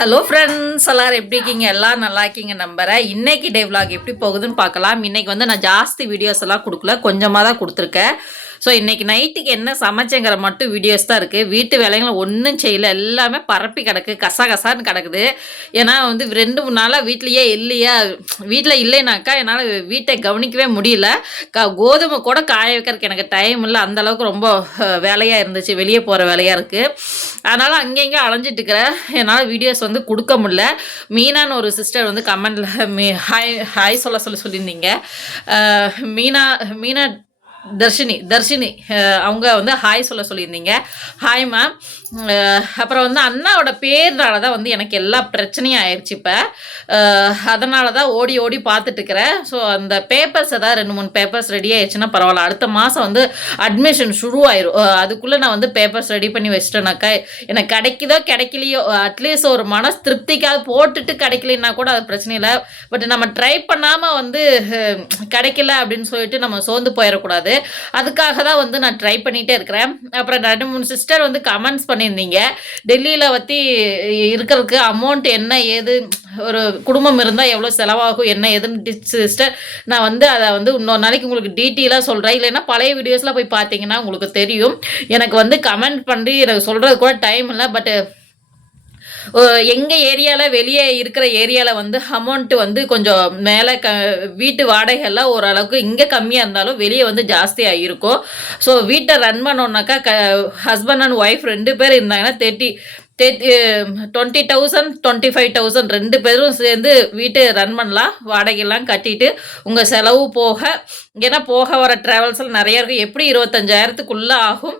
Hello friends எல்லாரும் எப்படி இருக்கீங்க? எல்லாம் நல்லா இருக்கீங்க நம்புகிறேன் இன்னைக்கு டே விலாக் எப்படி போகுதுன்னு பார்க்கலாம். இன்னைக்கு வந்து நான் ஜாஸ்தி வீடியோஸ் எல்லாம் கொடுக்கல. கொஞ்சமாக தான் கொடுத்துருக்கேன். ஸோ இன்றைக்கி நைட்டுக்கு என்ன சமைச்சேங்கிற மட்டும் வீடியோஸ் தான் இருக்குது வீட்டு வேலைகளை ஒன்றும் செய்யல. எல்லாமே பரப்பி கிடக்கு. கசா கசான்னு கிடக்குது. ஏன்னா வந்து ரெண்டு மூணு நாளாக வீட்லேயே இல்லையா? வீட்டில் இல்லைனாக்கா என்னால் வீட்டை கவனிக்கவே முடியல. க கோதுமை கூட காய வைக்கிறதுக்கு எனக்கு டைம் இல்லை. அந்தளவுக்கு ரொம்ப வேலையாக இருந்துச்சு. வெளியே போகிற வேலையாக இருக்குது அதனால் அங்கேயும் அலைஞ்சிட்டு இருக்கிறேன். என்னால் வீடியோஸ் வந்து கொடுக்க முடியல. மீனான்னு ஒரு சிஸ்டர் வந்து கமெண்டில் மீ ஹாய் ஹாய் சொல்ல சொல்லி சொல்லியிருந்தீங்க. மீனா மீனா தர்ஷினி தர்ஷினி அவங்க வந்து ஹாய் சொல்ல சொல்லியிருந்தீங்க. ஹாய் மேம் அப்புறம் வந்து அண்ணாவோட பேர்னால தான் வந்து எனக்கு எல்லா பிரச்சனையும் ஆயிடுச்சு இப்போ. அதனால தான் ஓடி ஓடி பார்த்துட்டு இருக்கிறேன் ஸோ அந்த பேப்பர்ஸ் ஏதாவது ரெண்டு மூணு பேப்பர்ஸ் ரெடி ஆயிடுச்சுன்னா பரவாயில்ல. அடுத்த மாதம் வந்து அட்மிஷன் ஷுரு ஆயிரும் அதுக்குள்ளே நான் வந்து பேப்பர்ஸ் ரெடி பண்ணி வச்சிட்டேனாக்கா எனக்கு கிடைக்குதோ கிடைக்கலையோ அட்லீஸ்ட் ஒரு மனசு திருப்திக்காக போட்டுட்டு கிடைக்கலன்னா கூட அது பிரச்சனை இல்லை. பட் நம்ம ட்ரை பண்ணாமல் வந்து கிடைக்கல அப்படின்னு சொல்லிட்டு நம்ம சோர்ந்து போயிடக்கூடாது. அதுக்காக தான் வந்து நான் ட்ரை பண்ணிகிட்டே இருக்கிறேன். அப்புறம் ரெண்டு மூணு சிஸ்டர் வந்து கமெண்ட்ஸ் பண்ணியிருந்தீங்க. டெல்லியில் பற்றி இருக்கிறதுக்கு அமௌண்ட் என்ன ஏது ஒரு குடும்பம் இருந்தால் எவ்வளோ செலவாகும் என்ன ஏதுன்னு சிஸ்டர் நான் வந்து அதை வந்து இன்னொரு நாளைக்கு உங்களுக்கு டீட்டெயிலாக சொல்கிறேன் இல்லைன்னா பழைய வீடியோஸ்லாம் போய் பார்த்தீங்கன்னா உங்களுக்கு தெரியும். எனக்கு வந்து கமெண்ட் பண்ணி எனக்கு சொல்கிறது கூட டைம் இல்லை பட்டு எங்கள் ஏரியாவில் வெளியே இருக்கிற ஏரியாவில் வந்து அமௌண்ட் வந்து கொஞ்சம் மேலே க வீட்டு வாடகைலாம் ஓரளவுக்கு இங்கே கம்மியாக இருந்தாலும் வெளியே வந்து ஜாஸ்தியாக இருக்கும். ஸோ வீட்டை ரன் பண்ணோன்னாக்கா க ஹஸ்பண்ட் அண்ட் ஒய்ஃப் ரெண்டு பேர் இருந்தாங்கன்னா thirty twenty thousand twenty five thousand ரெண்டு பேரும் சேர்ந்து வீட்டு ரன் பண்ணலாம். வாடகையெல்லாம் கட்டிட்டு உங்கள் செலவு போக ஏன்னா போக வர ட்ராவல்ஸில் நிறைய இருக்கும் எப்படி இருபத்தஞ்சாயிரத்துக்குள்ளே ஆகும்?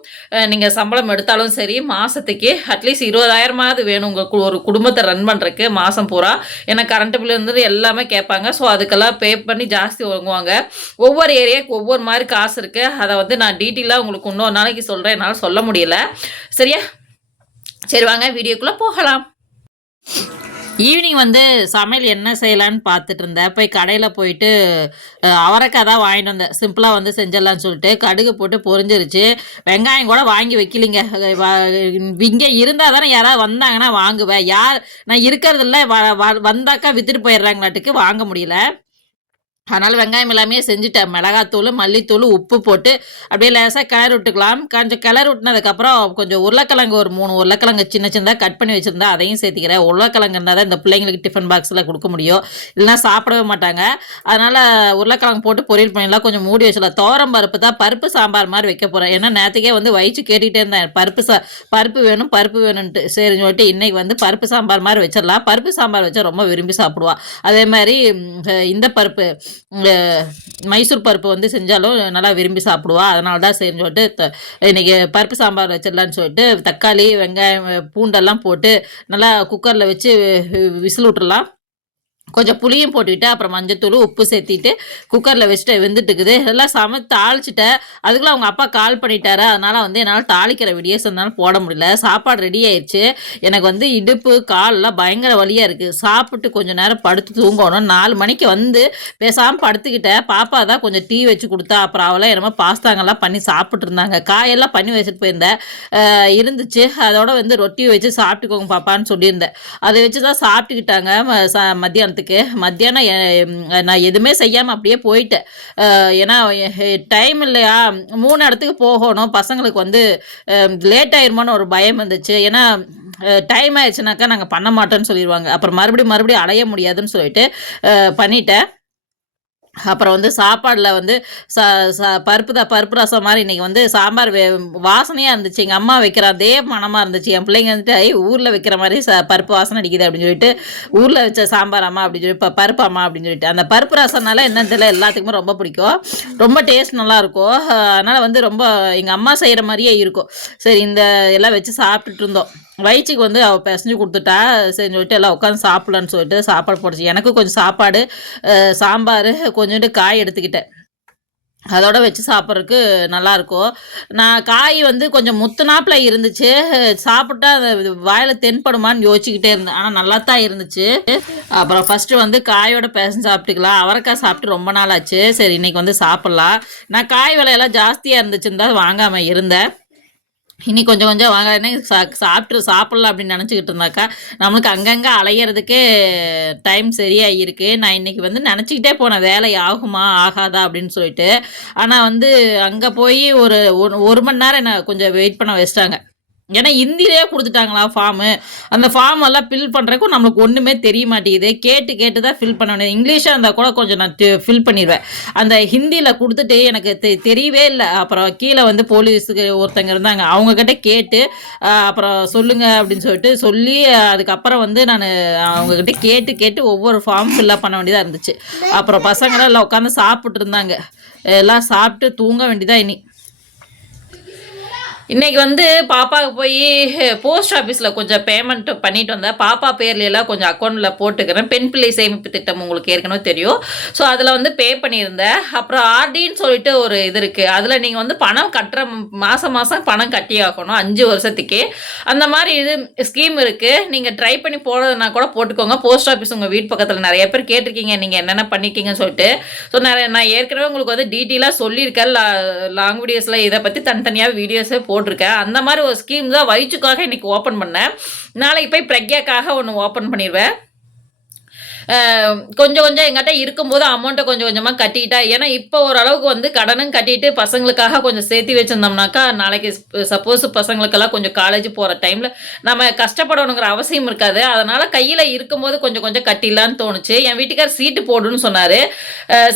நீங்கள் சம்பளம் எடுத்தாலும் சரி மாதத்துக்கு அட்லீஸ்ட் இருபதாயிரமாவது வேணும் உங்கள் ஒரு குடும்பத்தை ரன் பண்ணுறதுக்கு மாதம் பூரா. ஏன்னா கரண்ட் பில் இருந்து எல்லாமே கேட்பாங்க. ஸோ அதுக்கெல்லாம் பே பண்ணி ஜாஸ்தி வாங்குவாங்க. ஒவ்வொரு ஏரியாவுக்கு ஒவ்வொரு மாதிரி காசு இருக்குது அதை வந்து நான் டீட்டெயிலாக உங்களுக்கு இன்னொரு நாளைக்கு சொல்கிறேன் என்னால் சொல்ல முடியல. சரியா? சரி வாங்க வீடியோக்குள்ளே போகலாம். ஈவினிங் வந்து சமையல் என்ன செய்யலான்னு பார்த்துட்டு இருந்தேன். போய் கடையில் போயிட்டு அவரைக்காய் தான் வாங்கிட்டு வந்தேன். சிம்பிளாக வந்து செஞ்சிடலான்னு சொல்லிட்டு கடுகு போட்டு பொரிஞ்சிருச்சு. வெங்காயம் கூட வாங்கி வைக்கலிங்க. இங்கே இருந்தால் தானே யாராவது வந்தாங்கன்னா வாங்குவேன். யார் நான் இருக்கிறதில்ல வ வந்தாக்கா விற்றுட்டு போயிடுறாங்களாட்டுக்கு வாங்க முடியல. அதனால் வெங்காயம் எல்லாமே செஞ்சுட்டேன். மிளகாத்தூள் மல்லித்தூள் உப்பு போட்டு அப்படியே லேசாக கிளறி விட்டுக்கலாம். கொஞ்சம் கிளறி விட்டுனதுக்கப்புறம் கொஞ்சம் உருளைக்கிழங்கு ஒரு மூணு உருளைக்கிழங்கு சின்ன சின்னதாக கட் பண்ணி வச்சுருந்தா அதையும் சேர்த்திக்கிறேன். உருளைக்கிழங்கு இருந்தால் தான் இந்த பிள்ளைங்களுக்கு டிஃபன் பாக்ஸில் கொடுக்க முடியும். இல்லைனா சாப்பிடவே மாட்டாங்க. அதனால் உருளைக்கிழங்கு போட்டு பொரியல் பண்ணிடலாம். கொஞ்சம் மூடி வச்சிடலாம். தோரம் பருப்பு தான் பருப்பு சாம்பார் மாதிரி வைக்க போகிறேன் ஏன்னா நேற்றுக்கே வந்து வயிற்று கேட்டுக்கிட்டே இருந்தேன். பருப்பு சா பருப்பு வேணும் பருப்பு வேணும்ன்ட்டு. சரின்னு சொல்லிட்டு இன்றைக்கி வந்து பருப்பு சாம்பார் மாதிரி வச்சிடலாம். பருப்பு சாம்பார் வச்சா ரொம்ப விரும்பி சாப்பிடுவா. அதே மாதிரி இந்த பருப்பு மைசூர் பருப்பு வந்து செஞ்சாலும் நல்லா விரும்பி சாப்பிடுவா. அதனால தான் சரின்னு சொல்லிட்டு த- இன்னைக்கு பருப்பு சாம்பார் வச்சிடலான்னு சொல்லிட்டு தக்காளி வெங்காயம் பூண்டெல்லாம் போட்டு நல்லா குக்கரில் வச்சு விசில் விட்டுடலாம் கொஞ்சம் புளியும் போட்டுக்கிட்டு அப்புறம் மஞ்சத்தூள் உப்பு சேர்த்திட்டு குக்கரில் வச்சுட்டு வெந்துட்டுக்குது. இதெல்லாம் எல்லாம் சமை தாளிச்சிட்டேன் அதுக்குள்ள அவங்க அப்பா கால் பண்ணிட்டாரு. அதனால் வந்து என்னால் தாளிக்கிற வீடியோஸ் என்னால் போட முடியல. சாப்பாடு ரெடி ஆயிடுச்சு எனக்கு வந்து இடுப்பு கால்லாம் பயங்கர வலியாக இருக்குது சாப்பிட்டு கொஞ்சம் நேரம் படுத்து தூங்கணும். நாலு மணிக்கு வந்து பேசாமல் படுத்துக்கிட்டேன் பாப்பா தான் கொஞ்சம் டீ வச்சு கொடுத்தா. அப்புறம் அவளை என்னமோ பாஸ்தாங்கெல்லாம் பண்ணி சாப்பிட்டு இருந்தாங்க. காயெல்லாம் பண்ணி வச்சுட்டு போயிருந்தேன். இருந்துச்சு. அதோட வந்து ரொட்டி வச்சு சாப்பிட்டுக்கோங்க பாப்பான்னு சொல்லியிருந்தேன். அதை வச்சு தான் சாப்பிட்டுக்கிட்டாங்க. ம- ச- மத்தியானம் நான் எதுவுமே செய்யாமல் அப்படியே போயிட்டேன். ஏன்னா டைம் இல்லையா? மூணு இடத்துக்கு போகணும். பசங்களுக்கு வந்து லேட் ஆயிருமோன்னு ஒரு பயம் இருந்துச்சு. ஏன்னா டைம் ஆயிடுச்சுனாக்கா நாங்கள் பண்ண மாட்டோம்னு சொல்லிடுவாங்க. அப்புறம் மறுபடியும் மறுபடியும் அலைய முடியாதுன்னு சொல்லிட்டு பண்ணிட்டேன். அப்புறம் வந்து சாப்பாடில் வந்து ச ச பருப்பு தான் பருப்பு ரசம் மாதிரி இன்றைக்கி வந்து சாம்பார் வே வாசனையாக இருந்துச்சு. எங்கள் அம்மா வைக்கிற அதே மணமாக இருந்துச்சு. என் பிள்ளைங்க வந்துட்டு ஐ ஊரில் வைக்கிற மாதிரி ச பருப்பு வாசனை அடிக்குது அப்படின்னு சொல்லிட்டு ஊரில் வச்ச சாம்பார் அம்மா அப்படின்னு சொல்லி இப்போ பருப்பு அம்மா அப்படின்னு சொல்லிட்டு. அந்த பருப்பு ரசம்னால என்னன்னு தெரியல எல்லாத்துக்குமே ரொம்ப பிடிக்கும். ரொம்ப டேஸ்ட் நல்லாயிருக்கும் அதனால் வந்து ரொம்ப எங்கள் அம்மா செய்கிற மாதிரியே இருக்கும். சரி இந்த எல்லாம் வச்சு சாப்பிட்டுட்டு இருந்தோம். வயிற்றுக்கு வந்து அவள் பிசைஞ்சு கொடுத்துட்டா. சரி சொல்லிட்டு எல்லாம் உட்காந்து சாப்பிட்லான்னு சொல்லிட்டு சாப்பாடு போட்டுச்சு. எனக்கு கொஞ்சம் சாப்பாடு சாம்பார் கொஞ்சோண்டு காய் எடுத்துக்கிட்டேன். அதோட வச்சு சாப்பிட்றதுக்கு நல்லாயிருக்கும் நான் காய் வந்து கொஞ்சம் முத்துனாப்பில் இருந்துச்சு. சாப்பிட்டா அது வாயில் தென்படுமான்னு யோசிச்சுக்கிட்டே இருந்தேன். ஆனால் நல்லா தான் இருந்துச்சு. அப்புறம் ஃபஸ்ட்டு வந்து காயோட பேசன் சாப்பிட்டுக்கலாம். அவரைக்காய் சாப்பிட்டு ரொம்ப நாள் ஆச்சு. சரி இன்றைக்கி வந்து சாப்பிட்லாம். நான் காய் விலையெல்லாம் ஜாஸ்தியாக இருந்துச்சுன்னு தான் வாங்காமல் இருந்தேன். இனி கொஞ்சம் கொஞ்சம் வாங்க சா சாப்பிட்டு சாப்பிட்லாம் அப்படின்னு நினச்சிக்கிட்டு இருந்தாக்கா நம்மளுக்கு அங்கங்கே அலையிறதுக்கே டைம் சரியாக இருக்குது நான் இன்றைக்கி வந்து நினச்சிக்கிட்டே போனேன் வேலை ஆகுமா ஆகாதா அப்படின்னு சொல்லிட்டு. ஆனால் வந்து அங்கே போய் ஒரு ஒரு- ஒரு மணி நேரம் என்னை கொஞ்சம் வெயிட் பண்ண வச்சிட்டாங்க. ஏன்னா இந்தியிலே கொடுத்துட்டாங்களா ஃபார்மு அந்த ஃபார்ம் எல்லாம் ஃபில் பண்ணுறக்கும் நம்மளுக்கு ஒன்றுமே தெரிய மாட்டேங்குது. கேட்டு கேட்டு தான் ஃபில் பண்ண வேண்டியது. இங்கிலீஷாக இருந்தால் கூட கொஞ்சம் நான் ஃபில் பண்ணிடுவேன். அந்த ஹிந்தியில் கொடுத்துட்டு எனக்கு தெ தெரியவே இல்லை. அப்புறம் கீழே வந்து போலீஸுக்கு ஒருத்தங்க இருந்தாங்க. அவங்கக்கிட்ட கேட்டு அப்புறம் சொல்லுங்க அப்படின்னு சொல்லிட்டு சொல்லி அதுக்கப்புறம் வந்து நான் அவங்கக்கிட்ட கேட்டு கேட்டு ஒவ்வொரு ஃபார்ம் ஃபில்லப் பண்ண வேண்டியதாக இருந்துச்சு. அப்புறம் பசங்களாம் எல்லாம் உட்காந்து சாப்பிட்டு இருந்தாங்க. எல்லாம் சாப்பிட்டு தூங்க வேண்டியதாக இனி. இன்னைக்கு வந்து பாப்பாவுக்கு போய் போஸ்ட் ஆஃபீஸில் கொஞ்சம் பேமெண்ட் பண்ணிட்டு வந்தேன். பாப்பா பேர்லாம் கொஞ்சம் அக்கௌண்ட்டில் போட்டுக்கிறேன். பெண் பிள்ளை சேமிப்பு திட்டம் உங்களுக்கு ஏற்கனவே தெரியும். ஸோ அதில் வந்து பே பண்ணியிருந்தேன். அப்புறம் ஆர்டின்னு சொல்லிட்டு ஒரு இது இருக்குது அதில் நீங்கள் வந்து பணம் கட்டுற மாதம் மாதம் பணம் கட்டி ஆகணும். அஞ்சு வருஷத்துக்கு. அந்த மாதிரி இது ஸ்கீம் இருக்குது நீங்கள் ட்ரை பண்ணி போடுறதுனா கூட போட்டுக்கோங்க. போஸ்ட் ஆஃபீஸ் உங்கள் வீட்டு பக்கத்தில் நிறைய பேர் கேட்டிருக்கீங்க. நீங்கள் என்னென்ன பண்ணிருக்கீங்கன்னு சொல்லிட்டு. ஸோ நிறைய நான் ஏற்கனவே உங்களுக்கு வந்து டீட்டெயிலாக சொல்லியிருக்கேன். லாங் வீடியோஸில் இதை பற்றி தனித்தனியாக வீடியோஸே போ போட்டிருக்கேன். அந்த மாதிரி ஒரு ஸ்கீம் தான் வயிற்றுக்காக இன்னைக்கு ஓப்பன் பண்ணேன். நாளைக்கு போய் பிரக்யாக்காக ஒன்று ஓப்பன் பண்ணிடுவேன் கொஞ்சம் கொஞ்சம் எங்கிட்ட இருக்கும்போது அமௌண்ட்டை கொஞ்சம் கொஞ்சமாக கட்டிக்கிட்டா ஏன்னா இப்போ ஓரளவுக்கு வந்து கடனும் கட்டிட்டு பசங்களுக்காக கொஞ்சம் சேர்த்து வச்சிருந்தோம்னாக்கா நாளைக்கு சப்போஸ் பசங்களுக்கெல்லாம் கொஞ்சம் காலேஜ் போகிற டைமில் நம்ம கஷ்டப்படணுங்கிற அவசியம் இருக்காது. அதனால் கையில் இருக்கும்போது கொஞ்சம் கொஞ்சம் கட்டிடலான்னு தோணுச்சு. என் வீட்டுக்கார் சீட்டு போடுன்னு சொன்னார்.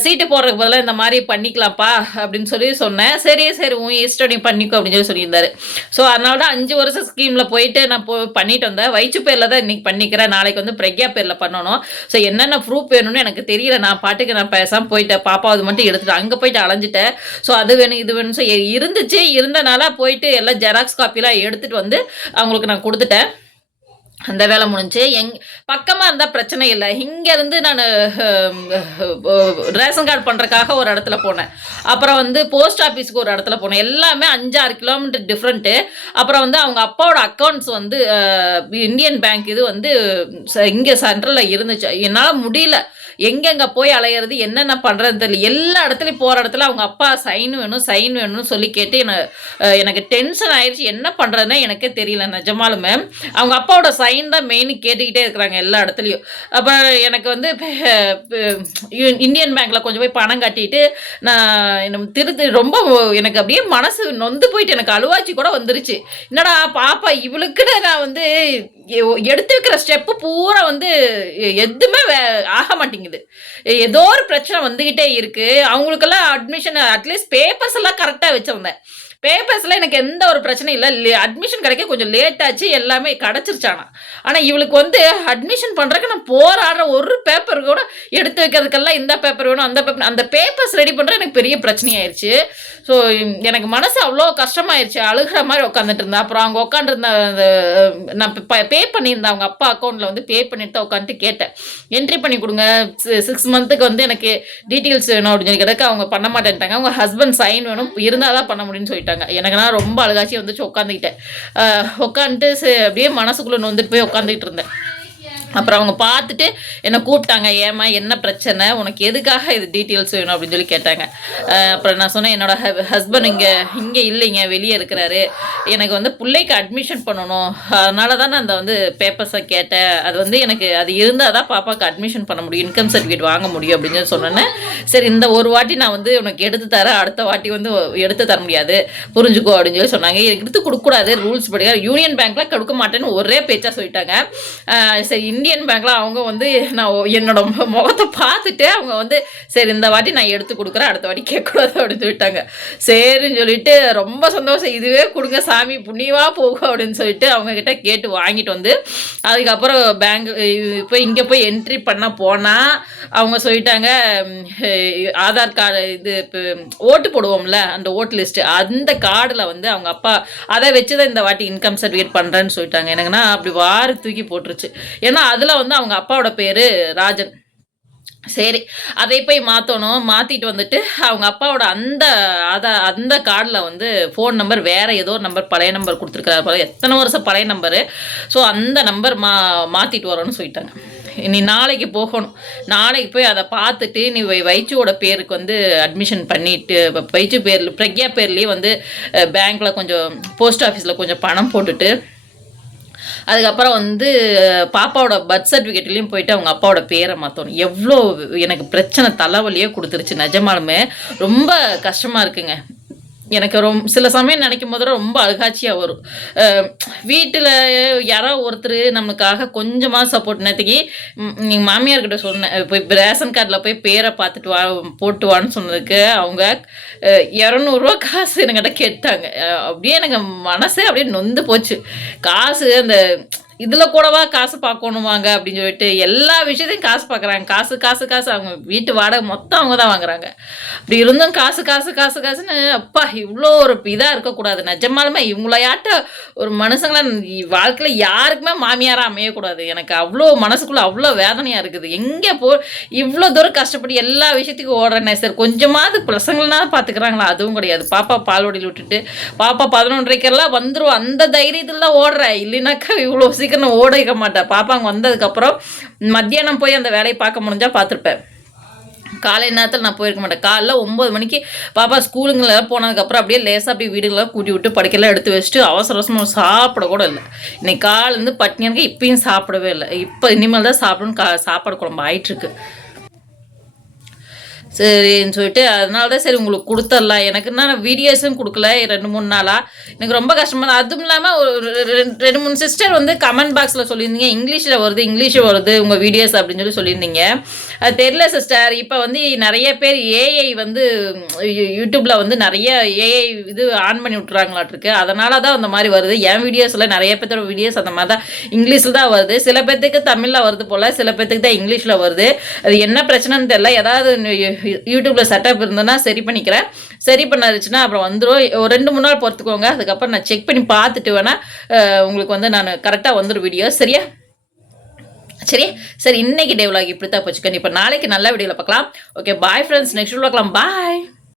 சீட்டு போடுறதுக்கு பதிலாக இந்த மாதிரி பண்ணிக்கலாம்ப்பா அப்படின்னு சொல்லி சொன்னேன். சரி சரி உன் இஷ்டம் நீ பண்ணிக்கோ அப்படின்னு சொல்லி சொல்லியிருந்தாரு. ஸோ அதனால தான் அஞ்சு வருஷம் ஸ்கீமில் போயிட்டு நான் போ பண்ணிட்டு வந்தேன். வயிற்று பேரில் தான் இன்னைக்கு பண்ணிக்கிறேன். நாளைக்கு வந்து பிரக்யா பேரில் பண்ணணும். ஸோ என்னென்ன ப்ரூஃப் வேணும்னு எனக்கு தெரியல. நான் பாட்டுக்கு நான் பேசாமல் போயிட்டேன். பாப்பா அது மட்டும் எடுத்துட்டு அங்கே போயிட்டு அலைஞ்சிட்டேன். ஸோ அது வேணும் இது வேணும் ஸோ இருந்துச்சு. இருந்தனால போயிட்டு எல்லாம் ஜெராக்ஸ் காப்பிலாம் எடுத்துகிட்டு வந்து அவங்களுக்கு நான் கொடுத்துட்டேன். அந்த வேலை முடிஞ்சு எங் பக்கமாக இருந்தால் பிரச்சனை இல்லை. இங்கேருந்து நான் ரேஷன் கார்டு பண்ணுறக்காக ஒரு இடத்துல போனேன். அப்புறம் வந்து போஸ்ட் ஆஃபீஸ்க்கு ஒரு இடத்துல போனேன். எல்லாமே அஞ்சாறு கிலோமீட்டர் டிஃப்ரெண்ட்டு அப்புறம் வந்து அவங்க அப்பாவோட அக்கௌண்ட்ஸ் வந்து இந்தியன் பேங்க் இது வந்து இங்கே சென்ட்ரலில் இருந்துச்சு. என்னால் முடியல. எங்கெங்கே போய் அலையிறது என்னென்ன பண்ணுறது தெரியல. எல்லா இடத்துலையும் போகிற இடத்துல அவங்க அப்பா சைன் வேணும் சைன் வேணும்னு சொல்லி கேட்டு எனக்கு எனக்கு டென்ஷன் ஆயிடுச்சு என்ன பண்ணுறதுன்னு எனக்கே தெரியல நிஜமாலுமே. அவங்க அப்பாவோட சைன் தான் மெயின் கேட்டுக்கிட்டே இருக்கிறாங்க எல்லா இடத்துலையும். அப்போ எனக்கு வந்து இந்தியன் பேங்க்கில் கொஞ்சம் போய் பணம் கட்டிட்டு நான் என்ன திருத்து ரொம்ப எனக்கு அப்படியே மனசு நொந்து போயிட்டு எனக்கு அழுவாச்சி கூட வந்துருச்சு. என்னடா பாப்பா இவளுக்குன்னு நான் வந்து எடுத்து வைக்கிற ஸ்டெப்பு பூரா வந்து எதுவுமே வே- ஆக மாட்டேங்குது. ஏதோ ஒரு பிரச்சனை வந்துக்கிட்டே இருக்குது அவங்களுக்கெல்லாம் அட்மிஷன் அட்லீஸ்ட் பேப்பர்ஸ் எல்லாம் கரெக்டாக வச்சுருந்தேன். பேப்பர்ஸில் எனக்கு எந்த ஒரு பிரச்சனையும் இல்லை. அட்மிஷன் கிடைக்க கொஞ்சம் லேட் ஆச்சு எல்லாமே கிடச்சிருச்சானா ஆனால் இவளுக்கு வந்து அட்மிஷன் பண்ணுறதுக்கு நான் போராடுற ஒரு பேப்பர் கூட எடுத்து வைக்கிறதுக்கெல்லாம் இந்த பேப்பர் வேணும் அந்த பேப்பர் அந்த பேப்பர்ஸ் ரெடி பண்ணுறது எனக்கு பெரிய பிரச்சனையாயிருச்சு. ஸோ எனக்கு மனசு அவ்வளோ கஷ்டமாயிருச்சு. அழுகிற மாதிரி உட்காந்துட்டு இருந்தேன் அப்புறம் அவங்க உட்காந்துருந்த அந்த நான் பே பண்ணியிருந்தேன். அவங்க அப்பா அக்கௌண்ட்டில் வந்து பே பண்ணிட்டு தான் உட்காந்துட்டு கேட்டேன். என்ட்ரி பண்ணி கொடுங்க. சிக்ஸ் மந்த்துக்கு வந்து எனக்கு டீட்டெயில்ஸ் வேணும் அப்படின்னு சொல்லி கேட்டதுக்கு அவங்க பண்ண மாட்டேன்ட்டாங்க. அவங்க ஹஸ்பண்ட் சைன் வேணும். இருந்தால் தான் பண்ண முடியும்னு சொல்லிட்டாங்க. போயிட்டாங்க எனக்குனா ரொம்ப அழுகாச்சி வந்துச்சு உட்காந்துக்கிட்டேன் உட்காந்துட்டு அப்படியே மனசுக்குள்ளே நொந்துட்டு போய் உட்காந்துக்கிட்டு இருந்தேன். அப்புறம் அவங்க பார்த்துட்டு என்னை கூப்பிட்டாங்க ஏமா என்ன பிரச்சனை? உனக்கு எதுக்காக இது டீட்டெயில்ஸ் வேணும்? அப்படின்னு சொல்லி கேட்டாங்க. அப்புறம் நான் சொன்னேன் என்னோட ஹஸ்பண்ட் இங்கே இங்கே இல்லைங்க வெளியே இருக்கிறாரு. எனக்கு வந்து பிள்ளைக்கு அட்மிஷன் பண்ணணும். அதனால தான் நான் அந்த வந்து பேப்பர்ஸை கேட்டேன். அது வந்து எனக்கு அது இருந்தால் தான் பாப்பாவுக்கு அட்மிஷன் பண்ண முடியும் இன்கம் சர்டிஃபிகேட் வாங்க முடியும் அப்படின்னு சொல்லி சொன்னேன். சரி இந்த ஒரு வாட்டி நான் வந்து உனக்கு எடுத்து தரேன் அடுத்த வாட்டி வந்து எடுத்து தர முடியாது. புரிஞ்சுக்கோ அப்படின்னு சொல்லி சொன்னாங்க. எனக்கு எடுத்து கொடுக்கக்கூடாது ரூல்ஸ் படி யூனியன் பேங்க்கில் கொடுக்க மாட்டேன்னு ஒரே பேச்சாக சொல்லிட்டாங்க. சரி இந்தியன் பேங்க்ல அவங்க வந்து நான் என்னோட முகத்தை பார்த்துட்டு அவங்க வந்து சரி இந்த வாட்டி நான் எடுத்து கொடுக்குறேன் அடுத்த வாட்டி கேட்கக்கூடாது அப்படின்னு சொல்லிட்டாங்க. சரின்னு சொல்லிட்டு ரொம்ப சந்தோஷம். இதுவே கொடுங்க சாமி புண்ணியவா போகும் அப்படின்னு சொல்லிட்டு அவங்க கிட்ட கேட்டு வாங்கிட்டு வந்து அதுக்கப்புறம் பேங்க் இப்போ இங்கே போய் என்ட்ரி பண்ண போனால் அவங்க சொல்லிட்டாங்க ஆதார் கார்டு இது இப்போ ஓட்டு போடுவோம்ல அந்த ஓட்டு லிஸ்ட்டு அந்த கார்டில் வந்து அவங்க அப்பா அதை வச்சு தான் இந்த வாட்டி இன்கம் சர்டிஃபிகேட் பண்ணுறேன்னு சொல்லிட்டாங்க. எனக்குன்னா அப்படி வாரி தூக்கி போட்டுருச்சு. ஏன்னா அதில் வந்து அவங்க அப்பாவோட பேர் ராஜன். சரி அதை போய் மாற்றணும் மாற்றிட்டு வந்துட்டு அவங்க அப்பாவோட அந்த அதை அந்த கார்டில் வந்து ஃபோன் நம்பர் வேறு ஏதோ ஒரு நம்பர் பழைய நம்பர் கொடுத்துருக்காரு போல. எத்தனை வருஷம் பழைய நம்பரு ஸோ அந்த நம்பர் மா மாற்றிட்டு வரோன்னு சொல்லிட்டாங்க. நீ நாளைக்கு போகணும். நாளைக்கு போய் அதை பார்த்துட்டு நீ வை- வைச்சுவோட பேருக்கு வந்து அட்மிஷன் பண்ணிட்டு வ- வைச்சு பேரில் பிரக்யா பேர்லேயே வந்து பேங்க்கில் கொஞ்சம் போஸ்ட் ஆஃபீஸில் கொஞ்சம் பணம் போட்டுட்டு அதுக்கப்புறம் வந்து பாப்பாவோட பர்த் சர்டிஃபிகேட்லேயும் போயிட்டு அவங்க அப்பாவோட பேரை மாற்றணும் எவ்வளோ எனக்கு பிரச்சனை தலைவலியே கொடுத்துருச்சு. நிஜமாலுமே ரொம்ப கஷ்டமாக இருக்குங்க. எனக்கு ரொம்ப சில சமயம் நினைக்கும் போது ரொம்ப அழுகாட்சியாக வரும். வீட்டில் யாரோ ஒருத்தர் நமக்காக கொஞ்சமாக சப்போர்ட் நேற்றுக்கு நீங்கள் மாமியார்கிட்ட சொன்னேன் போய் ரேஷன் கார்டில் போய் பேரை பார்த்துட்டு வா போட்டு வான்னு சொன்னதுக்கு அவங்க இரநூறுவா காசு என்கிட்ட கேட்டாங்க. அப்படியே எனக்கு மனசே அப்படியே நொந்து போச்சு. காசு அந்த இதில் கூடவா காசு பார்க்கணுவாங்க அப்படின்னு சொல்லிட்டு எல்லா விஷயத்தையும் காசு பார்க்குறாங்க காசு காசு காசு அவங்க வீட்டு வாடகை மொத்தம் அவங்க தான் வாங்குறாங்க. அப்படி இருந்தும் காசு காசு காசு காசுன்னு அப்பா இவ்வளோ ஒரு இதாக இருக்கக்கூடாது. நிஜமாலுமே இவங்களையாட்ட ஒரு மனுஷங்கள வாழ்க்கையில் யாருக்குமே மாமியாராக அமையக்கூடாது. எனக்கு அவ்வளோ மனசுக்குள்ளே அவ்வளோ வேதனையாக இருக்குது. எங்கே போ இவ்வளோ தூரம் கஷ்டப்பட்டு எல்லா விஷயத்துக்கும் ஓடுறேனே. சார் கொஞ்சமாவது பசங்களா பார்த்துக்கிறாங்களா அதுவும் கிடையாது. பாப்பா பால்வடியில் விட்டுட்டு பாப்பா பதினொன்றரைக்கெல்லாம் வந்துடும் அந்த தைரியத்தில் தான் ஓடுறேன். இல்லைனாக்கா இவ்வளோ சீக்கிரம் ஓட வைக்க மாட்டேன் பாப்பா அங்கே வந்ததுக்கப்புறம் மத்தியானம் போய் அந்த வேலையை பார்க்க முடிஞ்சால் பார்த்துருப்பேன். காலை நேரத்தில் நான் போயிருக்க மாட்டேன். காலைல ஒம்பது மணிக்கு பாப்பா ஸ்கூலுங்களெல்லாம் போனதுக்கப்புறம் அப்படியே லேசாக அப்படியே வீடுகளை கூட்டி விட்டு படிக்கலாம் எடுத்து வச்சுட்டு அவசர அவசரமாக சாப்பிட கூட இல்லை. இன்னைக்கு காலேருந்து பட்னியானுக்கு இப்பயும் சாப்பிடவே இல்லை. இப்போ இனிமேல் தான் சாப்பிடணும் கா சாப்பாடு குழம்பு ஆயிட்டுருக்கு. சரின்னு சொல்லிட்டு அதனால தான் சரி உங்களுக்கு கொடுத்துடலாம் எனக்கு நான் வீடியோஸும் கொடுக்கல ரெண்டு மூணு நாளாக எனக்கு ரொம்ப கஷ்டமாக அதுவும் இல்லாமல் ஒரு ரெண்டு மூணு சிஸ்டர் வந்து கமெண்ட் பாக்ஸில் சொல்லியிருந்தீங்க. இங்கிலீஷில் வருது இங்கிலீஷில் வருது உங்கள் வீடியோஸ் அப்படின்னு சொல்லி சொல்லியிருந்தீங்க. அது தெரியல சிஸ்டர் இப்போ வந்து நிறைய பேர் ஏஐ வந்து யூடியூப்பில் யூடியூப்ல வந்து நிறைய ஏஐ இது ஆன் பண்ணி விட்டுறாங்களாட்டிருக்கு. அதனால தான் அந்த மாதிரி வருது. என் வீடியோஸில் நிறைய பேர்த்தோட வீடியோஸ் அந்த மாதிரி தான் இங்கிலீஷில் தான் வருது. சில பேர்த்துக்கு தமிழில் வருது போல் சில பேர்த்துக்கு தான் இங்கிலீஷில் வருது. அது என்ன பிரச்சனைன்னு தெரியல. ஏதாவது யூடியூப்பில் செட்டப் இருந்ததுன்னா சரி பண்ணிக்கிறேன். சரி பண்ணாருச்சுன்னா அப்புறம் வந்துடும் ஒரு ரெண்டு மூணு நாள் பொறுத்துக்கோங்க. அதுக்கப்புறம் நான் செக் பண்ணி பார்த்துட்டு வேணால் உங்களுக்கு வந்து நான் கரெக்டாக வந்துடும் வீடியோ சரியா? சரி? சரி இன்னைக்கு டே விலாக் இப்படி தான் போச்சுக்கணும் இப்போ நாளைக்கு நல்ல வீடியோவில் பார்க்கலாம். ஓகே பாய் ஃப்ரெண்ட்ஸ் நெக்ஸ்ட் பார்க்கலாம். பாய்